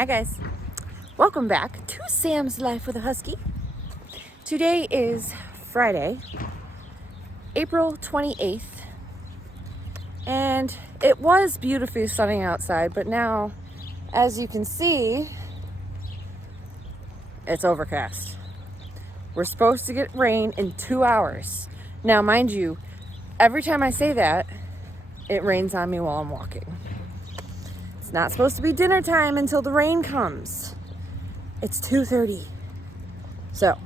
Hi guys, welcome back to Sam's Life with a Husky. Today is Friday, April 28th, and it was beautifully sunny outside, but now, as you can see, it's overcast. We're supposed to get rain in 2 hours. Now, mind you, every time I say that, it rains on me while I'm walking. It's not supposed to be dinner time until the rain comes. It's 2:30. So,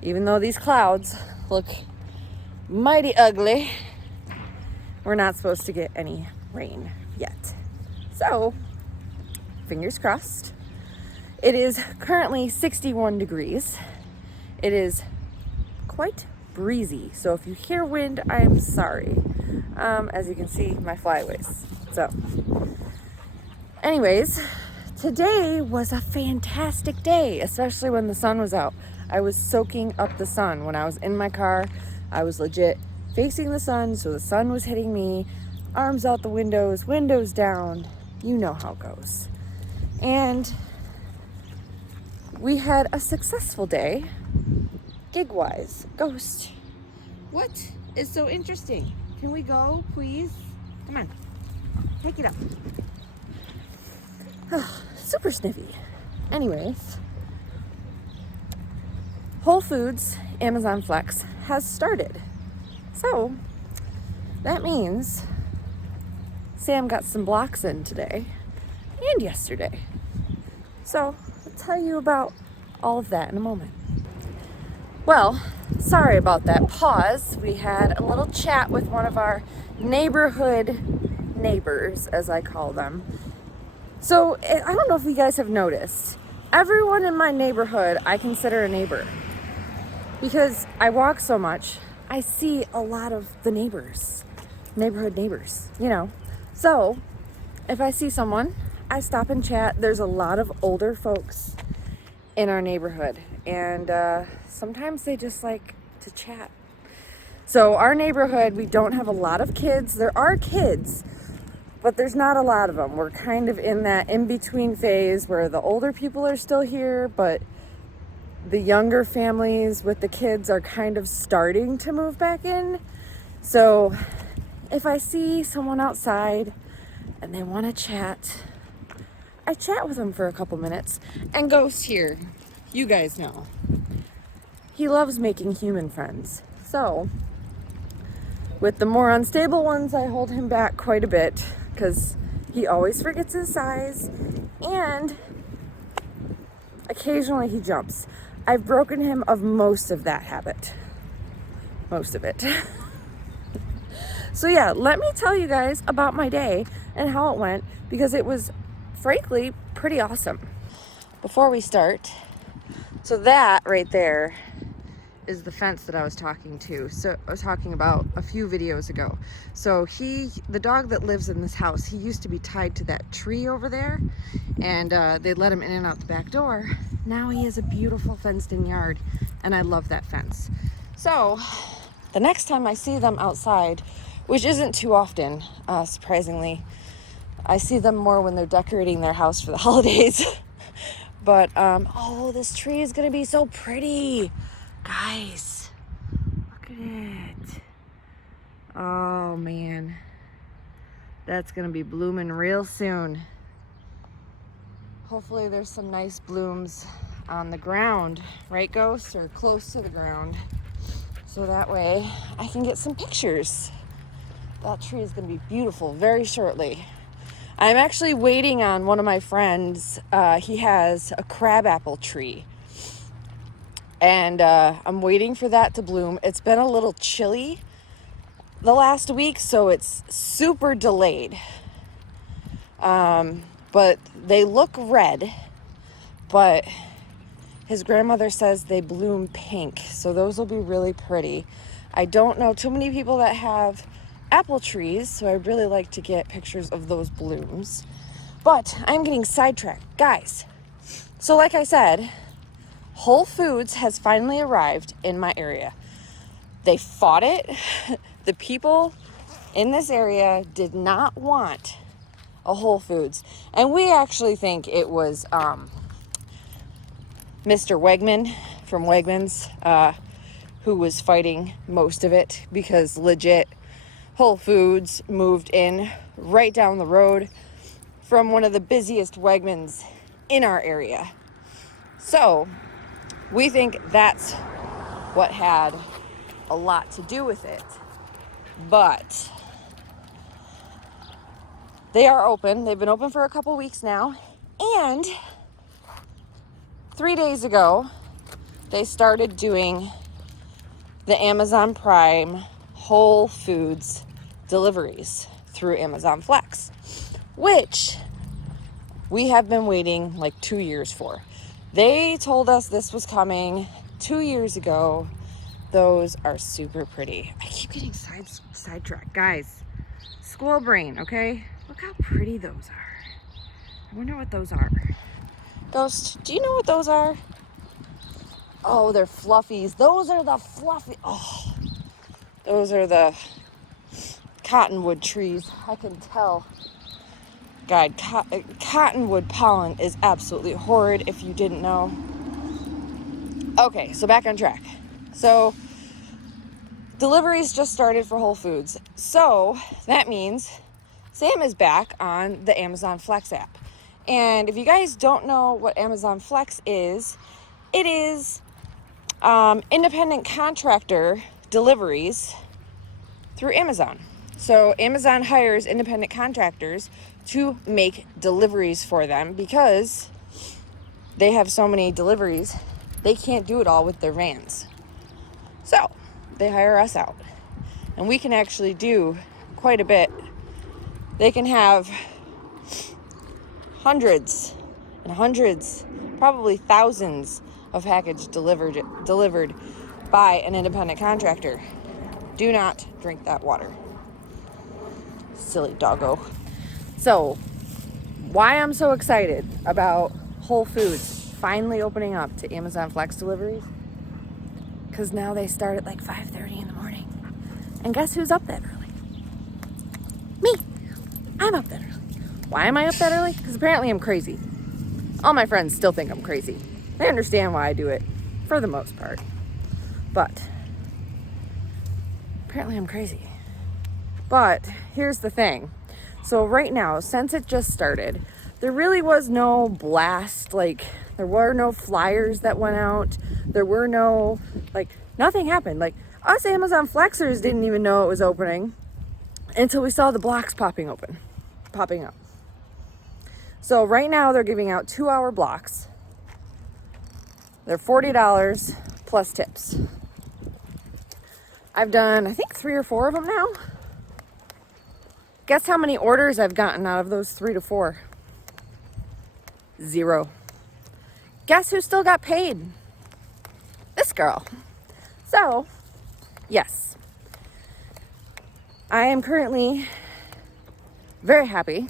even though these clouds look mighty ugly, we're not supposed to get any rain yet. So, fingers crossed. It is currently 61 degrees. It is quite breezy. So if you hear wind, I am sorry. As you can see, my flyaways. So, anyways, today was a fantastic day, especially when the sun was out. I was soaking up the sun. When I was in my car, I was legit facing the sun, so the sun was hitting me, arms out the windows, windows down. You know how it goes. And we had a successful day, gig-wise. Ghost, what is so interesting? Can we go, please? Come on, take it up. Super sniffy. Anyways, Whole Foods Amazon Flex has started. So that means Sam got some blocks in today and yesterday. So I'll tell you about all of that in a moment. Well, sorry about that pause. We had a little chat with one of our neighborhood neighbors, as I call them. So I don't know if you guys have noticed, everyone in my neighborhood I consider a neighbor. Because I walk so much, I see a lot of the neighbors, neighborhood neighbors, you know. So if I see someone, I stop and chat. There's a lot of older folks in our neighborhood, and sometimes they just like to chat. So our neighborhood, we don't have a lot of kids. There are kids, but there's not a lot of them. We're kind of in that in-between phase where the older people are still here, but the younger families with the kids are kind of starting to move back in. So if I see someone outside and they want to chat, I chat with them for a couple minutes. And Ghost here, you guys know, he loves making human friends. So with the more unstable ones, I hold him back quite a bit because he always forgets his size and occasionally he jumps. I've broken him of most of that habit. Most of it. So yeah, let me tell you guys about my day and how it went, because it was frankly pretty awesome. Before we start, so that right there is the fence that I was talking about a few videos ago. So the dog that lives in this house, he used to be tied to that tree over there, and they let him in and out the back door. Now he has a beautiful fenced-in yard, and I love that fence. So the next time I see them outside, which isn't too often, surprisingly, I see them more when they're decorating their house for the holidays. But oh, this tree is gonna be so pretty. Guys, look at it. Oh man, that's gonna be blooming real soon. Hopefully there's some nice blooms on the ground, right, Ghost, or close to the ground, so that way I can get some pictures. That tree is gonna be beautiful very shortly. I'm actually waiting on one of my friends. He has a crabapple tree, and I'm waiting for that to bloom. It's been a little chilly the last week, so it's super delayed. But they look red, but his grandmother says they bloom pink, so those will be really pretty. I don't know too many people that have apple trees, so I'd really like to get pictures of those blooms. But I'm getting sidetracked. Guys, so like I said, Whole Foods has finally arrived in my area. They fought it. The people in this area did not want a Whole Foods. And we actually think it was Mr. Wegman from Wegmans who was fighting most of it, because legit Whole Foods moved in right down the road from one of the busiest Wegmans in our area. So we think that's what had a lot to do with it. But they are open. They've been open for a couple weeks now. And 3 days ago, they started doing the Amazon Prime Whole Foods deliveries through Amazon Flex, which we have been waiting like 2 years for. They told us this was coming 2 years ago. Those are super pretty. I keep getting sidetracked. Guys, school brain, okay? Look how pretty those are. I wonder what those are. Ghost, do you know what those are? Oh, they're fluffies. Those are the fluffy. Oh, those are the cottonwood trees. I can tell. God, cottonwood pollen is absolutely horrid if you didn't know. Okay, so back on track. So deliveries just started for Whole Foods. So that means Sam is back on the Amazon Flex app. And if you guys don't know what Amazon Flex is, it is independent contractor deliveries through Amazon. So Amazon hires independent contractors to make deliveries for them because they have so many deliveries, they can't do it all with their vans. So they hire us out, and we can actually do quite a bit. They can have hundreds and hundreds, probably thousands of packages delivered by an independent contractor. Do not drink that water. Silly doggo. So, why I'm so excited about Whole Foods finally opening up to Amazon Flex deliveries? Because now they start at like 5:30 in the morning. And guess who's up that early? Me. I'm up that early. Why am I up that early? Because apparently I'm crazy. All my friends still think I'm crazy. They understand why I do it, for the most part. But apparently I'm crazy. But here's the thing. So right now, since it just started, there really was no blast. Like, there were no flyers that went out. There were no, nothing happened. Like, us Amazon Flexers didn't even know it was opening until we saw the blocks popping up. So right now they're giving out 2-hour blocks. They're $40 plus tips. I've done, I think, 3 or 4 of them now. Guess how many orders I've gotten out of those 3 to 4? 0. Guess who still got paid? This girl. So, yes. I am currently very happy.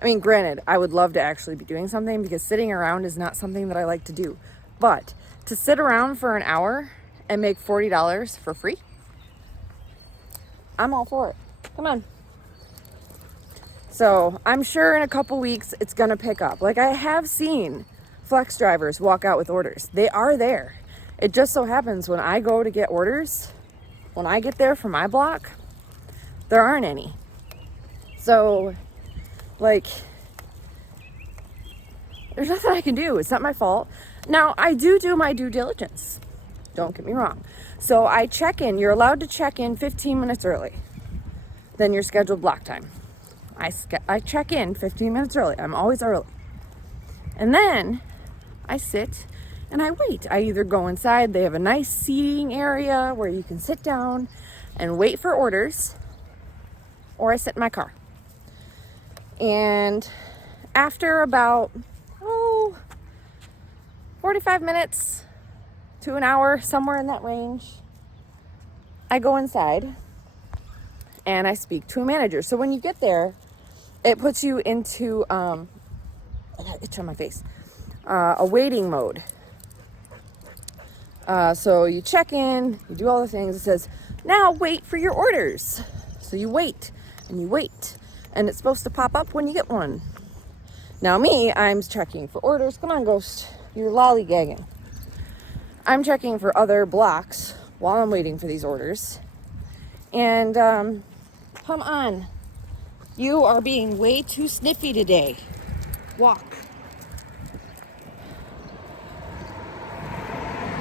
I mean, granted, I would love to actually be doing something because sitting around is not something that I like to do. But to sit around for an hour and make $40 for free, I'm all for it. Come on. So I'm sure in a couple weeks it's going to pick up. Like, I have seen flex drivers walk out with orders. They are there. It just so happens when I go to get orders, when I get there for my block, there aren't any. So, there's nothing I can do. It's not my fault. Now, I do my due diligence. Don't get me wrong. So I check in. You're allowed to check in 15 minutes early than your scheduled block time. I check in 15 minutes early. I'm always early. And then I sit and I wait. I either go inside. They have a nice seating area where you can sit down and wait for orders, or I sit in my car. And after about 45 minutes to an hour, somewhere in that range, I go inside and I speak to a manager. So when you get there, it puts you into I got itch on my face, a waiting mode. So you check in, you do all the things. It says, now wait for your orders. So you wait and you wait. and it's supposed to pop up when you get one. Now me, I'm checking for orders. Come on, Ghost, you're lollygagging. I'm checking for other blocks while I'm waiting for these orders. And come on, you are being way too sniffy today. Walk.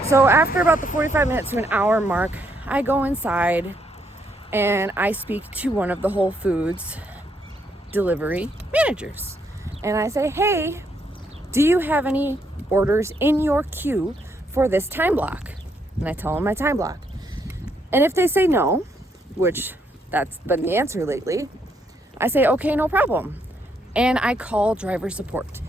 So after about the 45 minutes to an hour mark, I go inside and I speak to one of the Whole Foods delivery managers. And I say, hey, do you have any orders in your queue for this time block? And I tell them my time block. And if they say no, which that's been the answer lately, I say, okay, no problem. And I call driver support.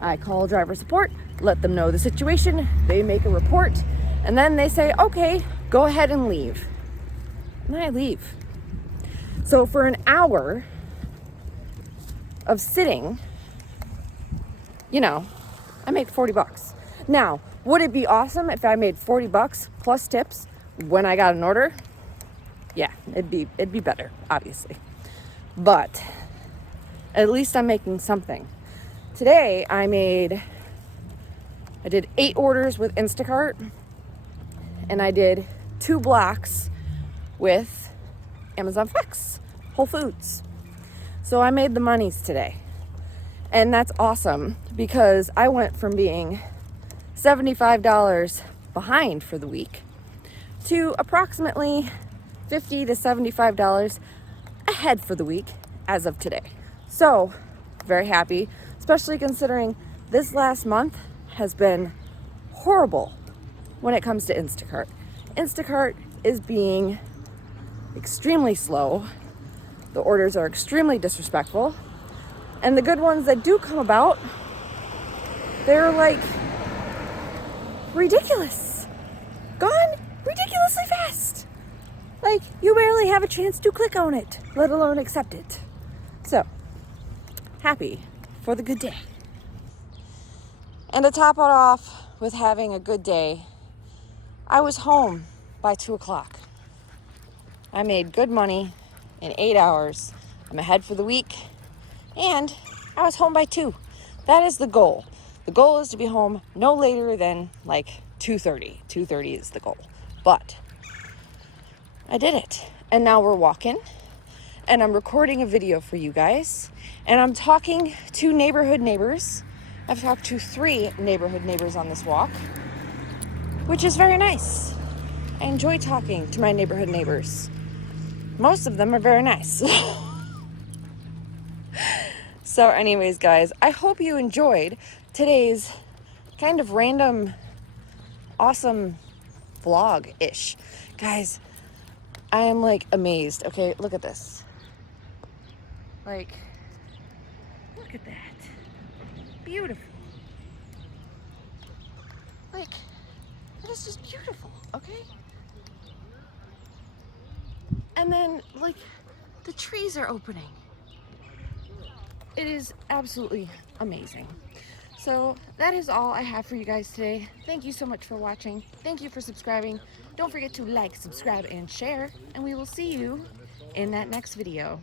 Let them know the situation. They make a report. And then they say, okay, go ahead and leave. And I leave. So for an hour of sitting, I make $40. Now, would it be awesome if I made $40 plus tips when I got an order? Yeah, it'd be better, obviously. But at least I'm making something. Today I did 8 orders with Instacart, and I did 2 blocks with Amazon Flex, Whole Foods. So I made the monies today. And that's awesome because I went from being $75 behind for the week to approximately $50 to $75 ahead for the week as of today. So very happy, especially considering this last month has been horrible when it comes to Instacart. Instacart is being extremely slow. The orders are extremely disrespectful. And the good ones that do come about, they're like ridiculous. Gone ridiculously fast. Like you barely have a chance to click on it, let alone accept it. So, happy for the good day. And to top it off with having a good day, I was home by 2 o'clock. I made good money in 8 hours. I'm ahead for the week. And I was home by 2. That is the goal. The goal is to be home no later than like 2:30. 2:30 is the goal. But I did it. And now we're walking. And I'm recording a video for you guys. And I'm talking to neighborhood neighbors. I've talked to 3 neighborhood neighbors on this walk, which is very nice. I enjoy talking to my neighborhood neighbors. Most of them are very nice. So anyways, guys, I hope you enjoyed today's kind of random, awesome vlog-ish. Guys, I am like amazed. Okay, look at this. Like, look at that. Beautiful. Like, it is just beautiful, okay? And then, like, the trees are opening. It is absolutely amazing. So that is all I have for you guys today. Thank you so much for watching. Thank you for subscribing. Don't forget to like, subscribe, and share. And we will see you in that next video.